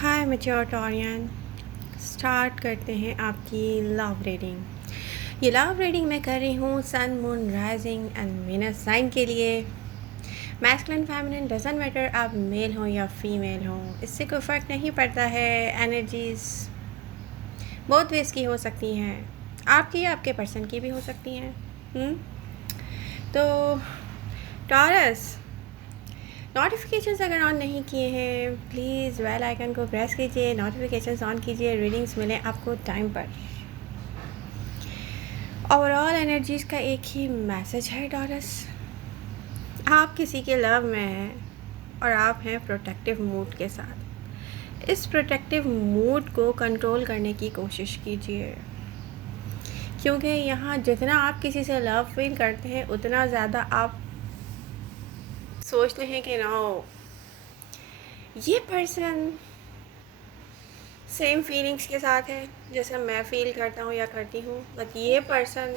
हाय मैच्योरिटोरियन। Start करते हैं आपकी लव रीडिंग। ये लव रीडिंग मैं कर रही हूँ sun moon rising and Venus sign के लिए। मैस्कुलिन फेमिनिन डजंट मैटर, आप मेल हो या फीमेल हो, इससे कोई फ़र्क नहीं पड़ता है। एनर्जीज बहुत वेज की हो सकती हैं, आपकी या आपके पर्सन की भी हो सकती हैं। तो टॉरस, नोटिफिकेशंस अगर ऑन नहीं किए हैं प्लीज़ बेल आइकन को प्रेस कीजिए, नोटिफिकेशंस ऑन कीजिए, रीडिंग्स मिले आपको टाइम पर। ओवरऑल एनर्जीज़ का एक ही मैसेज है टॉरस, आप किसी के लव में हैं और आप हैं प्रोटेक्टिव मूड के साथ। इस प्रोटेक्टिव मूड को कंट्रोल करने की कोशिश कीजिए, क्योंकि यहाँ जितना आप किसी से लव फील करते हैं उतना ज़्यादा आप सोचते हैं कि नो, ये पर्सन सेम फीलिंग्स के साथ है जैसे मैं फ़ील करता हूँ या करती हूँ, बट ये पर्सन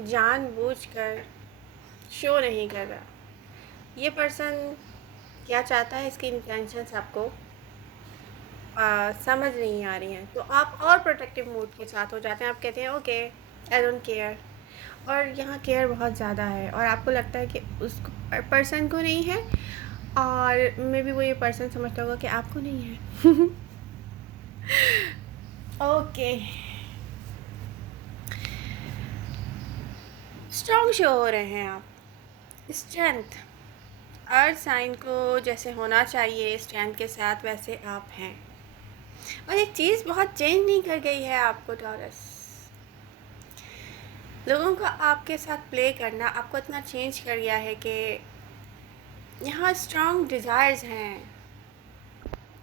जानबूझकर शो नहीं कर रहा। ये पर्सन क्या चाहता है, इसकी इंटेंशंस आपको समझ नहीं आ रही हैं, तो आप और प्रोटेक्टिव मूड के साथ हो जाते हैं। आप कहते हैं ओके आई डोंट केयर, और यहाँ केयर बहुत ज़्यादा है और आपको लगता है कि उस पर्सन को नहीं है, और मे बी वो ये पर्सन समझता होगा कि आपको नहीं है। ओके, स्ट्रॉन्ग शो हो रहे हैं आप, स्ट्रेंथ। अर्थ साइन को जैसे होना चाहिए स्ट्रेंथ के साथ, वैसे आप हैं। और एक चीज़ बहुत चेंज नहीं कर गई है आपको टॉरस, लोगों का आपके साथ प्ले करना आपको इतना चेंज कर गया है कि यहाँ स्ट्रॉन्ग डिज़ायर्स हैं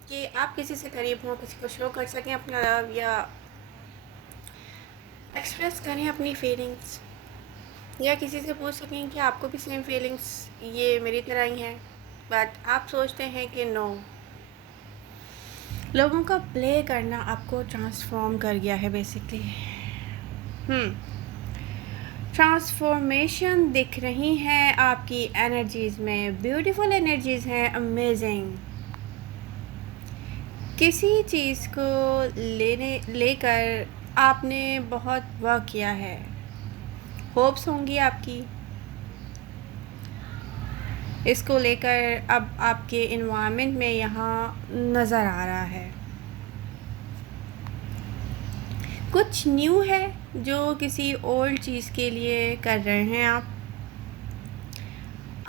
कि आप किसी से करीब हों, किसी को शो कर सकें अपना लव, या एक्सप्रेस करें अपनी फीलिंग्स, या किसी से पूछ सकें कि आपको भी सेम फीलिंग्स ये मेरी तरह ही हैं, बट आप सोचते हैं कि नो। लोगों का प्ले करना आपको ट्रांसफॉर्म कर गया है बेसिकली। ट्रांसफॉर्मेशन दिख रही हैं आपकी एनर्जीज़ में, ब्यूटीफुल एनर्जीज़ हैं, अमेजिंग। किसी चीज़ को लेकर आपने बहुत वर्क किया है, होप्स होंगी आपकी इसको लेकर, अब आपके इन्वायरमेंट में यहाँ नज़र आ रहा है कुछ न्यू है जो किसी ओल्ड चीज़ के लिए कर रहे हैं आप।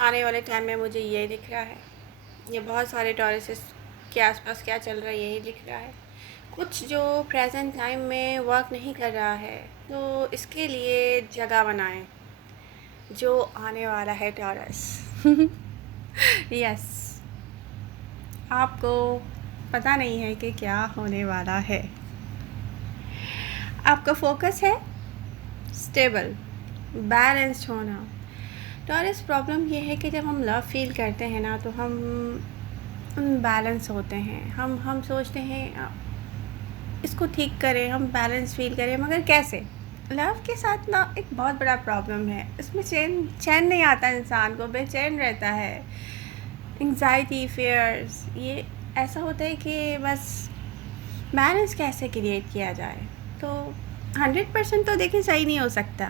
आने वाले टाइम में मुझे ये दिख रहा है, ये बहुत सारे टॉरसेस के आसपास क्या चल रहा है यही दिख रहा है। कुछ जो प्रेजेंट टाइम में वर्क नहीं कर रहा है, तो इसके लिए जगह बनाएं जो आने वाला है टॉरस। यस, आपको पता नहीं है कि क्या होने वाला है। आपका फोकस है स्टेबल, बैलेंस्ड होना। टॉरस, प्रॉब्लम ये है कि जब हम लव फील करते हैं ना, तो हम बैलेंस होते हैं, हम सोचते हैं इसको ठीक करें, हम बैलेंस फील करें, मगर कैसे? लव के साथ ना एक बहुत बड़ा प्रॉब्लम है, इसमें चैन नहीं आता, इंसान को बेचैन रहता है, एंग्जाइटी, फियर्स, ये ऐसा होता है कि बस बैलेंस कैसे क्रिएट किया जाए। तो 100% तो देखिए सही नहीं हो सकता।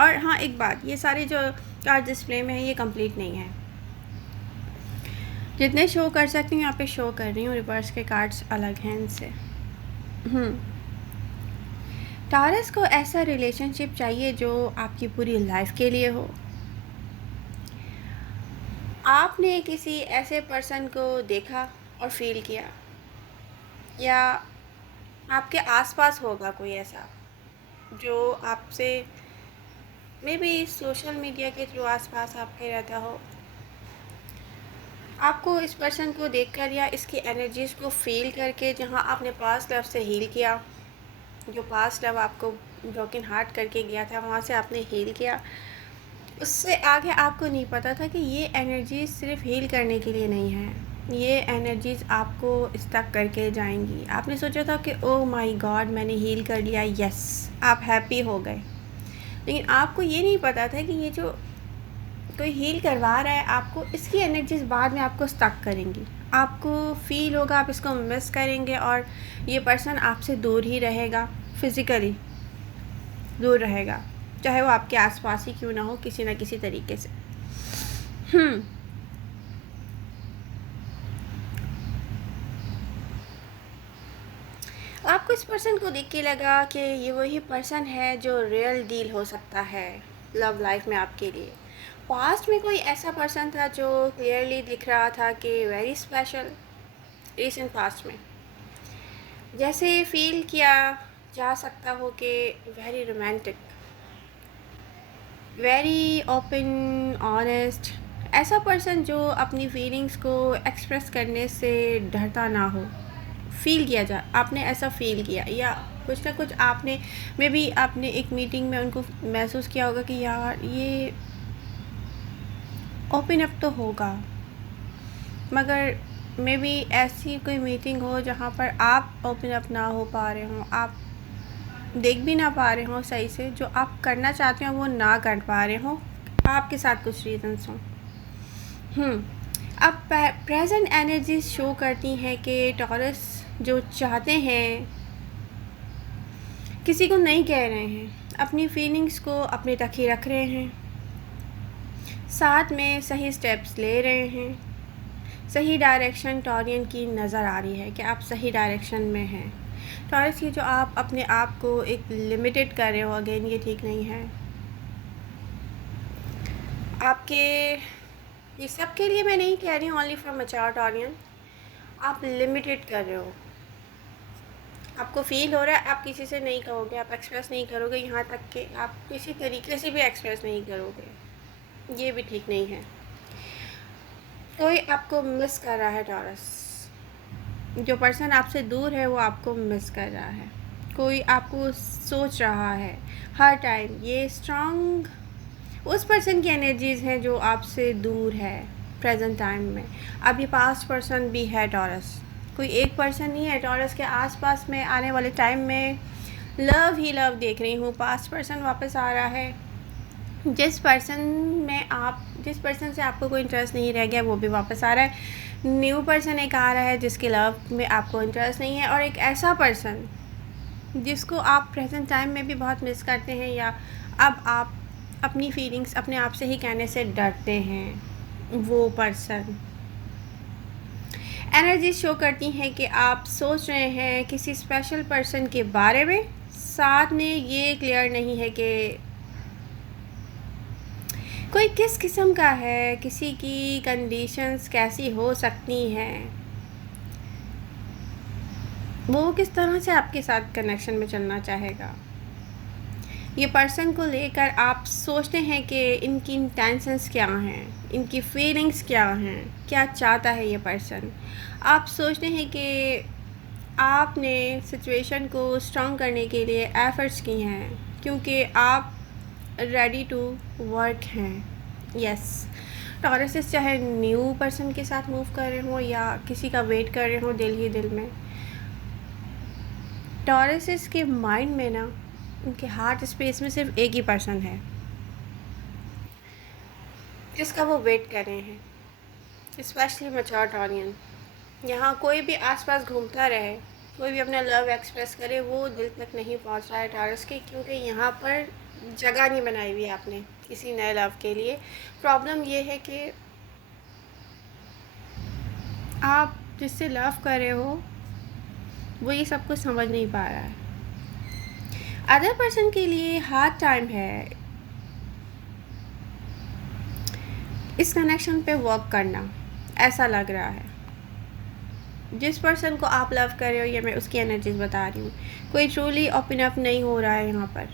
और हाँ, एक बात, ये सारे जो कार्ड डिस्प्ले में है ये कंप्लीट नहीं है, जितने शो कर सकती हूँ यहाँ पे शो कर रही हूँ, रिवर्स के कार्ड्स अलग हैं इनसे। टॉरस को ऐसा रिलेशनशिप चाहिए जो आपकी पूरी लाइफ के लिए हो। आपने किसी ऐसे पर्सन को देखा और फील किया, या आपके आसपास होगा कोई ऐसा जो आपसे मे बी सोशल मीडिया के थ्रू आसपास आपके रहता हो। आपको इस पर्सन को देखकर या इसकी एनर्जीज़ को फील करके, जहाँ आपने पास्ट लव से हील किया, जो पास्ट लव आपको ब्रोकन हार्ट करके गया था, वहाँ से आपने हील किया, उससे आगे आपको नहीं पता था कि ये एनर्जीज़ सिर्फ हील करने के लिए नहीं है, ये एनर्जीज़ आपको स्टक करके जाएंगी। आपने सोचा था कि ओह माय गॉड मैंने हील कर लिया, यस, आप हैप्पी हो गए, लेकिन आपको ये नहीं पता था कि ये जो कोई हील करवा रहा है आपको, इसकी एनर्जीज़ बाद में आपको स्टक करेंगी। आपको फ़ील होगा, आप इसको मिस करेंगे और ये पर्सन आपसे दूर ही रहेगा, फ़िज़िकली दूर रहेगा, चाहे वो आपके आसपास ही क्यों ना हो, किसी ना किसी तरीके से। आपको इस पर्सन को देख के लगा कि ये वही पर्सन है जो रियल डील हो सकता है लव लाइफ में आपके लिए। पास्ट में कोई ऐसा पर्सन था जो क्लियरली दिख रहा था कि वेरी स्पेशल। रिसेंट पास्ट में जैसे फील किया जा सकता हो कि very romantic, very open, honest, ऐसा पर्सन जो अपनी फीलिंग्स को एक्सप्रेस करने से डरता ना हो। फ़ील किया जा आपने ऐसा फ़ील किया या कुछ ना कुछ आपने मे बी आपने एक मीटिंग में उनको महसूस किया होगा कि यार ये ओपन अप तो होगा, मगर मे बी ऐसी कोई मीटिंग हो जहाँ पर आप ओपन अप ना हो पा रहे हो, आप देख भी ना पा रहे हो सही से, जो आप करना चाहते हो वो ना कर पा रहे हो, आपके साथ कुछ रीजंस हों। अब प्रेजेंट एनर्जी शो करती हैं कि टॉरस जो चाहते हैं किसी को नहीं कह रहे हैं, अपनी फीलिंग्स को अपने तक ही रख रहे हैं, साथ में सही स्टेप्स ले रहे हैं, सही डायरेक्शन टॉरियन की नज़र आ रही है कि आप सही डायरेक्शन में हैं। टॉरस ये जो आप अपने आप को एक लिमिटेड कर रहे हो, अगेन ये ठीक नहीं है आपके। ये सब के लिए मैं नहीं कह रही हूँ, ओनली फॉर मैच्योर टॉरियन। आप लिमिटेड कर रहे हो, आपको फ़ील हो रहा है, आप किसी से नहीं कहोगे, आप एक्सप्रेस नहीं करोगे, यहाँ तक कि आप किसी तरीके से भी एक्सप्रेस नहीं करोगे, ये भी ठीक नहीं है। कोई आपको मिस कर रहा है टॉरस, जो पर्सन आपसे दूर है वो आपको मिस कर रहा है, कोई आपको सोच रहा है हर टाइम। ये स्ट्रॉन्ग उस पर्सन की एनर्जीज़ हैं जो आपसे दूर है प्रेजेंट टाइम में। अब ये पास्ट पर्सन भी है टॉरस, कोई एक पर्सन नहीं है टॉरस के आसपास में। आने वाले टाइम में लव ही लव देख रही हूँ, पास्ट पर्सन वापस आ रहा है। जिस पर्सन से आपको कोई इंटरेस्ट नहीं रह गया वो भी वापस आ रहा है। न्यू पर्सन एक आ रहा है जिसके लव में आपको इंटरेस्ट नहीं है, और एक ऐसा पर्सन जिसको आप प्रेजेंट टाइम में भी बहुत मिस करते हैं, या अब आप अपनी फीलिंग्स अपने आप से ही कहने से डरते हैं। वो पर्सन एनर्जी शो करती हैं कि आप सोच रहे हैं किसी स्पेशल पर्सन के बारे में, साथ में ये क्लियर नहीं है कि कोई किस किस्म का है, किसी की कंडीशंस कैसी हो सकती हैं, वो किस तरह से आपके साथ कनेक्शन में चलना चाहेगा। ये पर्सन को लेकर आप सोचते हैं कि इनकी इंटेंशंस क्या हैं, इनकी फीलिंग्स क्या हैं, क्या चाहता है ये पर्सन। आप सोचते हैं कि आपने सिचुएशन को स्ट्रॉन्ग करने के लिए एफर्ट्स किए हैं, क्योंकि आप रेडी टू वर्क हैं। यस, टॉरस चाहे न्यू पर्सन के साथ मूव कर रहे हो या किसी का वेट कर रहे हो दिल ही दिल में, टॉरस के माइंड में ना, उनके हार्ट स्पेस में सिर्फ एक ही पर्सन है जिसका वो वेट कर रहे हैं, स्पेशली मैच्योर टॉरियन। यहाँ कोई भी आसपास घूमता रहे, कोई भी अपना लव एक्सप्रेस करे, वो दिल तक नहीं पहुँच रहा है टॉरस के, क्योंकि यहाँ पर जगह नहीं बनाई हुई है आपने किसी नए लव के लिए। प्रॉब्लम ये है कि आप जिससे लव कर रहे हो वो ये सब कुछ समझ नहीं पा रहा है। अदर पर्सन के लिए हार्ड टाइम है इस कनेक्शन पे वर्क करना, ऐसा लग रहा है। जिस पर्सन को आप लव कर रहे हो, ये मैं उसकी एनर्जीज बता रही हूँ, कोई ट्रूली ओपन अप नहीं हो रहा है यहाँ पर।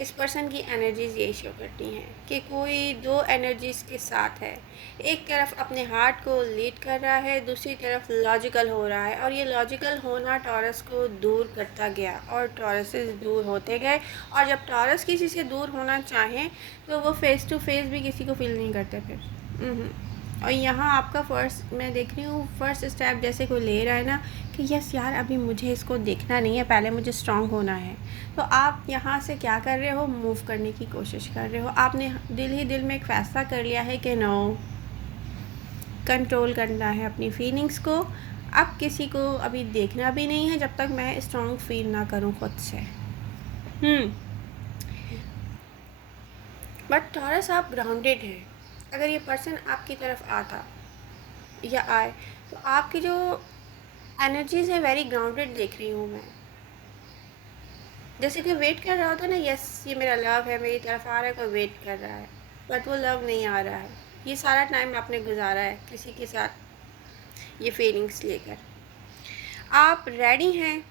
इस पर्सन की एनर्जीज ये शो करती हैं कि कोई दो एनर्जीज के साथ है, एक तरफ अपने हार्ट को लीड कर रहा है, दूसरी तरफ लॉजिकल हो रहा है, और ये लॉजिकल होना टॉरस को दूर करता गया और टॉरस से दूर होते गए। और जब टॉरस किसी से दूर होना चाहें तो वो फेस टू फेस भी किसी को फील नहीं करते फिर। और यहाँ आपका फर्स्ट मैं देख रही हूँ, फर्स्ट स्टेप जैसे कोई ले रहा है ना कि यस यार अभी मुझे इसको देखना नहीं है, पहले मुझे स्ट्रांग होना है। तो आप यहाँ से क्या कर रहे हो, मूव करने की कोशिश कर रहे हो। आपने दिल ही दिल में एक फ़ैसला कर लिया है कि नो, कंट्रोल करना है अपनी फीलिंग्स को। अब किसी को अभी देखना भी नहीं है जब तक मैं स्ट्रॉन्ग फील ना करूँ खुद से। बट टॉरस आप ग्राउंडेड हैं। अगर ये पर्सन आपकी तरफ आता या आए तो आपकी जो एनर्जीज है वेरी ग्राउंडेड देख रही हूँ मैं। जैसे कि वेट कर रहा होता है ना, यस ये मेरा लव है, मेरी तरफ आ रहा है, कोई वेट कर रहा है, बट वो लव नहीं आ रहा है। ये सारा टाइम आपने गुजारा है किसी के साथ ये फीलिंग्स लेकर। आप रेडी हैं,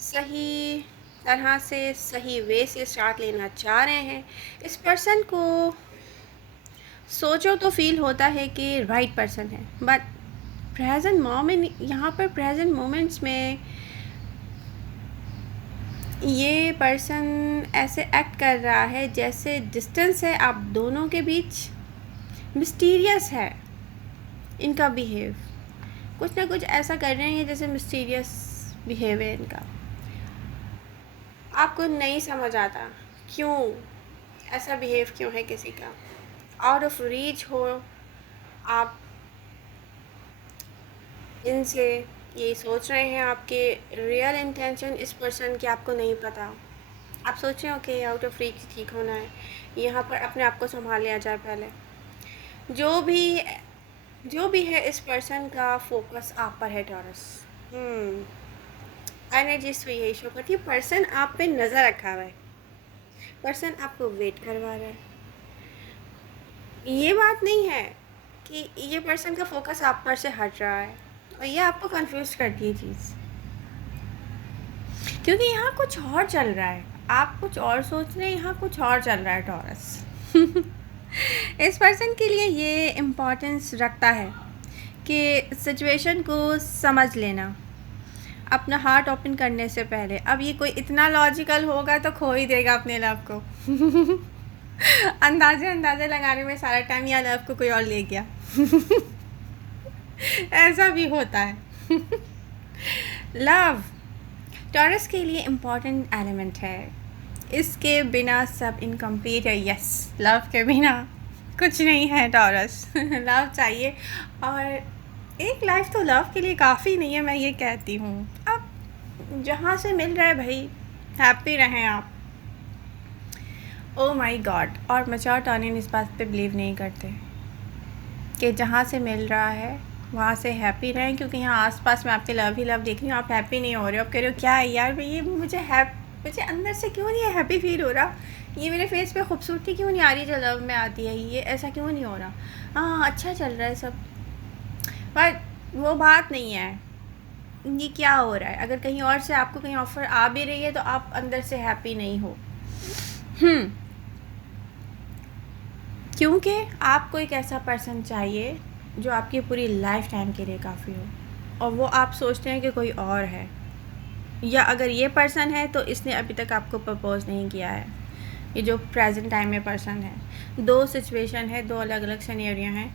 सही तरह से सही वे से स्टार्ट लेना चाह रहे हैं। इस पर्सन को सोचो तो फील होता है कि राइट पर्सन है, बट प्रेजेंट मोमेंट, यहाँ पर प्रेजेंट मोमेंट्स में ये पर्सन ऐसे एक्ट कर रहा है जैसे डिस्टेंस है आप दोनों के बीच। मिस्टीरियस है इनका बिहेव, कुछ ना कुछ ऐसा कर रहे हैं जैसे मिस्टीरियस बिहेव है इनका। आपको नहीं समझ आता क्यों ऐसा बिहेव क्यों है किसी का। आउट ऑफ रीच हो आप इनसे, ये सोच रहे हैं आपके रियल इंटेंशन इस पर्सन की आपको नहीं पता। आप सोच रहे हो कि आउट ऑफ रीच ठीक होना है, यहाँ पर अपने आप को संभाल लिया जाए पहले। जो भी है इस पर्सन का फोकस आप पर है टॉरस। एनर्जीज तो यही शो करती है, पर्सन आप पे नज़र रखा हुआ है, पर्सन आपको वेट करवा रहा है। ये बात नहीं है कि ये पर्सन का फोकस आप पर से हट रहा है, और ये आपको कंफ्यूज करती है चीज़, क्योंकि यहाँ कुछ और चल रहा है। आप कुछ और सोच रहे हैं, यहाँ कुछ और चल रहा है टॉरस। इस पर्सन के लिए ये इम्पोर्टेंस रखता है कि सिचुएशन को समझ लेना अपना हार्ट ओपन करने से पहले। अब ये कोई इतना लॉजिकल होगा तो खो ही देगा अपने लव को। अंदाजे लगाने में सारा टाइम या लव को कोई और ले गया। ऐसा भी होता है। लव टॉरस के लिए इम्पॉर्टेंट एलिमेंट है, इसके बिना सब इनकम्प्लीट है। यस, लव के बिना कुछ नहीं है टॉरस। लव चाहिए, और एक लाइफ तो लव के लिए काफ़ी नहीं है, मैं ये कहती हूँ। अब जहाँ से मिल रहा है भाई, हैप्पी रहें आप। ओ माई गॉड, और मैच्योर टॉनिन इस बात पे बिलीव नहीं करते कि जहाँ से मिल रहा है वहाँ से हैप्पी रहें, क्योंकि यहाँ आसपास में आपके लव ही लव देख रही हूँ, आप हैप्पी नहीं हो रहे हो। आप कह रहे हो क्या है यार भाई, ये मुझे अंदर से क्यों नहीं हैप्पी फील हो रहा, ये मेरे फेस पे खूबसूरती क्यों नहीं आ रही जो लव में आती है, ये ऐसा क्यों नहीं हो रहा। हाँ अच्छा चल रहा है सब, पर वो बात नहीं है। ये क्या हो रहा है, अगर कहीं और से आपको कहीं ऑफ़र आ भी रही है तो आप अंदर से हैप्पी नहीं हो। क्योंकि आपको एक ऐसा पर्सन चाहिए जो आपकी पूरी लाइफ टाइम के लिए काफ़ी हो, और वो आप सोचते हैं कि कोई और है, या अगर ये पर्सन है तो इसने अभी तक आपको प्रपोज़ नहीं किया है। ये जो प्रेजेंट टाइम में पर्सन है, दो सिचुएशन है, दो अलग अलग सिनेरियो हैं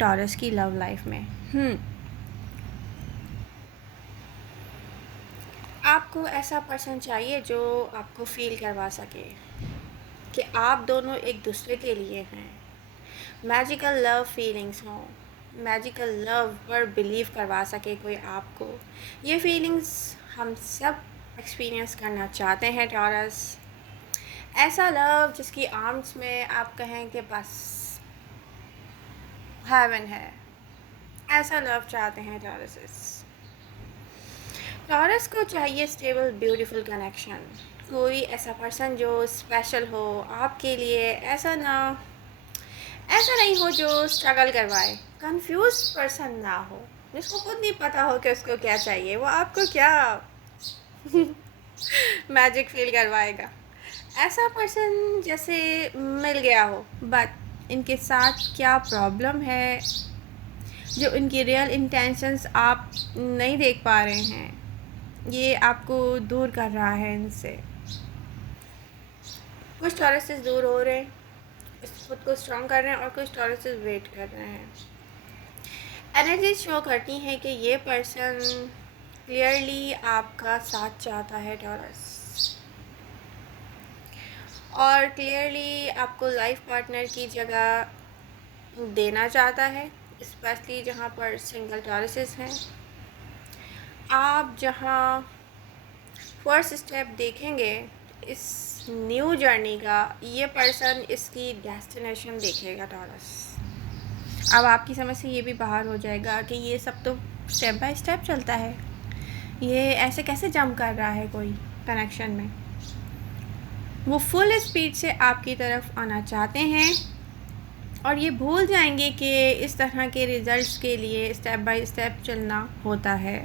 टॉरस की लव लाइफ में। आपको ऐसा पर्सन चाहिए जो आपको फील करवा सके कि आप दोनों एक दूसरे के लिए हैं। मैजिकल लव फीलिंग्स हों, मैजिकल लव पर बिलीव करवा सके कोई आपको। ये फीलिंग्स हम सब एक्सपीरियंस करना चाहते हैं टॉरस। ऐसा लव जिसकी आर्म्स में आप कहें कि बस हेवन है, ऐसा लव चाहते हैं टॉरस को चाहिए स्टेबल ब्यूटीफुल कनेक्शन, कोई ऐसा पर्सन जो स्पेशल हो आपके लिए। ऐसा नहीं हो जो स्ट्रगल करवाए, कंफ्यूज पर्सन ना हो, जिसको खुद नहीं पता हो कि उसको क्या चाहिए, वो आपको क्या मैजिक फील करवाएगा। ऐसा पर्सन जैसे मिल गया हो, बट इनके साथ क्या प्रॉब्लम है जो इनकी रियल इंटेंशंस आप नहीं देख पा रहे हैं, ये आपको दूर कर रहा है इनसे। कुछ टॉरसेस दूर हो रहे हैं, खुद को स्ट्रॉन्ग कर रहे हैं, और कुछ टॉरसेस वेट कर रहे हैं। एनर्जी शो करती हैं कि ये पर्सन क्लियरली आपका साथ चाहता है टॉरस, और क्लियरली आपको लाइफ पार्टनर की जगह देना चाहता है। स्पेशली जहाँ पर सिंगल टॉरसेस हैं। आप जहाँ फर्स्ट स्टेप देखेंगे इस न्यू जर्नी का, ये पर्सन इसकी डेस्टिनेशन देखेगा टॉरस। अब आपकी समझ से ये भी बाहर हो जाएगा कि ये सब तो स्टेप बाय स्टेप चलता है, ये ऐसे कैसे जंप कर रहा है कोई कनेक्शन में। वो फुल स्पीड से आपकी तरफ आना चाहते हैं और ये भूल जाएंगे कि इस तरह के रिजल्ट्स के लिए स्टेप बाय स्टेप चलना होता है।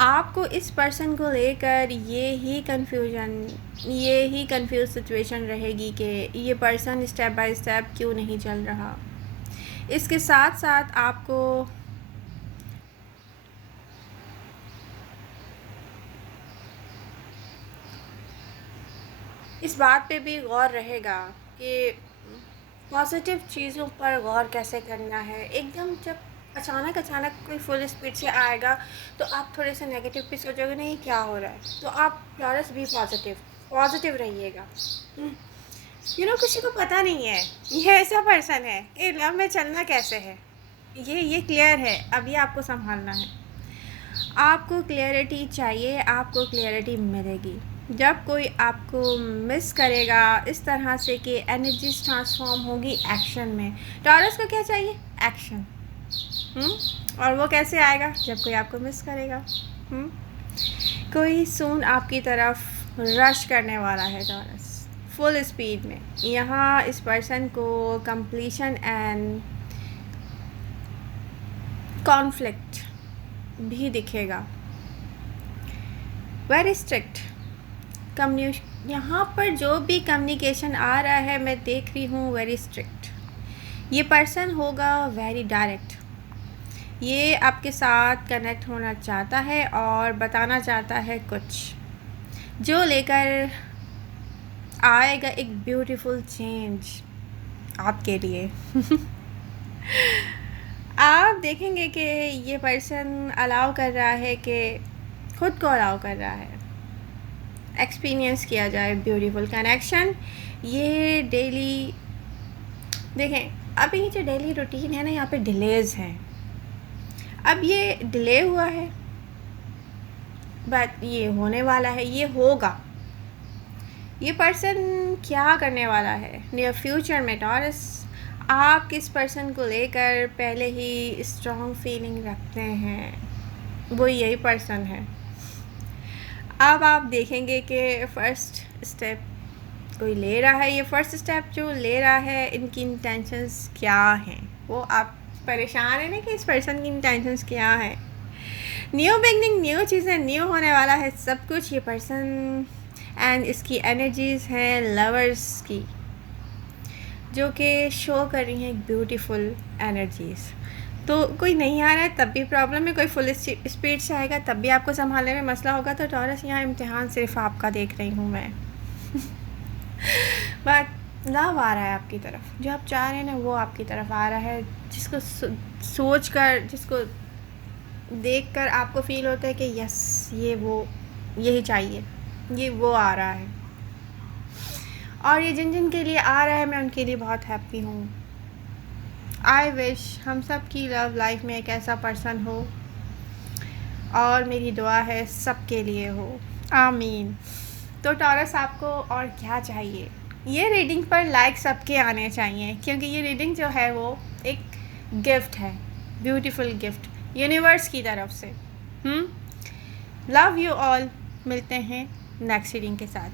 आपको इस पर्सन को लेकर ये ही कंफ्यूज सिचुएशन रहेगी कि ये पर्सन स्टेप बाय स्टेप क्यों नहीं चल रहा। इसके साथ साथ आपको इस बात पे भी गौर रहेगा कि पॉजिटिव चीज़ों पर गौर कैसे करना है। एकदम जब अचानक कोई फुल स्पीड से आएगा तो आप थोड़े से नेगेटिव भी सोचोगे, नहीं क्या हो रहा है, तो आप प्लस भी पॉजिटिव रहिएगा। किसी को पता नहीं है ये ऐसा पर्सन है कि लव में चलना कैसे है, ये क्लियर है। अभी आपको संभालना है, आपको क्लियरिटी चाहिए, आपको क्लियरिटी मिलेगी जब कोई आपको मिस करेगा इस तरह से कि एनर्जीज ट्रांसफॉर्म होगी एक्शन में। टॉरस को क्या चाहिए? एक्शन। और वो कैसे आएगा? जब कोई आपको मिस करेगा। कोई सून आपकी तरफ रश करने वाला है टॉरस फुल स्पीड में। यहाँ इस पर्सन को कंप्लीशन एंड कॉन्फ्लिक्ट भी दिखेगा। वेरी स्ट्रिक्ट यहाँ पर जो भी कम्युनिकेशन आ रहा है मैं देख रही हूँ वेरी स्ट्रिक्ट। ये पर्सन होगा वेरी डायरेक्ट, ये आपके साथ कनेक्ट होना चाहता है और बताना चाहता है कुछ जो लेकर आएगा एक ब्यूटीफुल चेंज आपके लिए। आप देखेंगे कि ये पर्सन अलाउ कर रहा है कि खुद को अलाउ कर रहा है एक्सपीरियंस किया जाए ब्यूटीफुल कनेक्शन। ये डेली देखें, अभी ये जो डेली रूटीन है ना, यहाँ पे डिलेज़ हैं। अब ये डिले हुआ है बट ये होने वाला है, ये होगा। ये पर्सन क्या करने वाला है नियर फ्यूचर में टॉरस, आप किस पर्सन को लेकर पहले ही स्ट्रॉन्ग फीलिंग रखते हैं, वो यही पर्सन है। अब आप देखेंगे कि फ़र्स्ट स्टेप कोई ले रहा है, ये फ़र्स्ट स्टेप जो ले रहा है इनकी इंटेंशंस क्या हैं। वो आप परेशान हैं ना कि इस पर्सन की इंटेंशंस क्या है। न्यू बिगनिंग, न्यू चीज़ें, न्यू होने वाला है सब कुछ। ये पर्सन एंड इसकी एनर्जीज़ हैं लवर्स की, जो कि शो कर रही हैं ब्यूटीफुल एनर्जीज़। तो कोई नहीं आ रहा है तब भी प्रॉब्लम है, कोई फुल स्पीड से आएगा तब भी आपको संभालने में मसला होगा। तो टॉरस यहाँ इम्तिहान सिर्फ आपका देख रही हूँ मैं। बट लव आ रहा है आपकी तरफ, जो आप चाह रहे हैं ना वो आपकी तरफ आ रहा है। जिसको सोच कर, जिसको देख कर आपको फील होता है कि यस ये वो, यही चाहिए, ये वो आ रहा है। और ये जिन जिन के लिए आ रहा है मैं उनके लिए बहुत हैप्पी हूँ। आई विश हम सब की लव लाइफ में एक ऐसा पर्सन हो, और मेरी दुआ है सबके लिए हो, आमीन। तो टॉरस आपको और क्या चाहिए? ये रीडिंग पर लाइक सबके आने चाहिए, क्योंकि ये रीडिंग जो है वो एक गिफ्ट है, ब्यूटीफुल गिफ्ट यूनिवर्स की तरफ से। लव यू ऑल, मिलते हैं नेक्स्ट रीडिंग के साथ।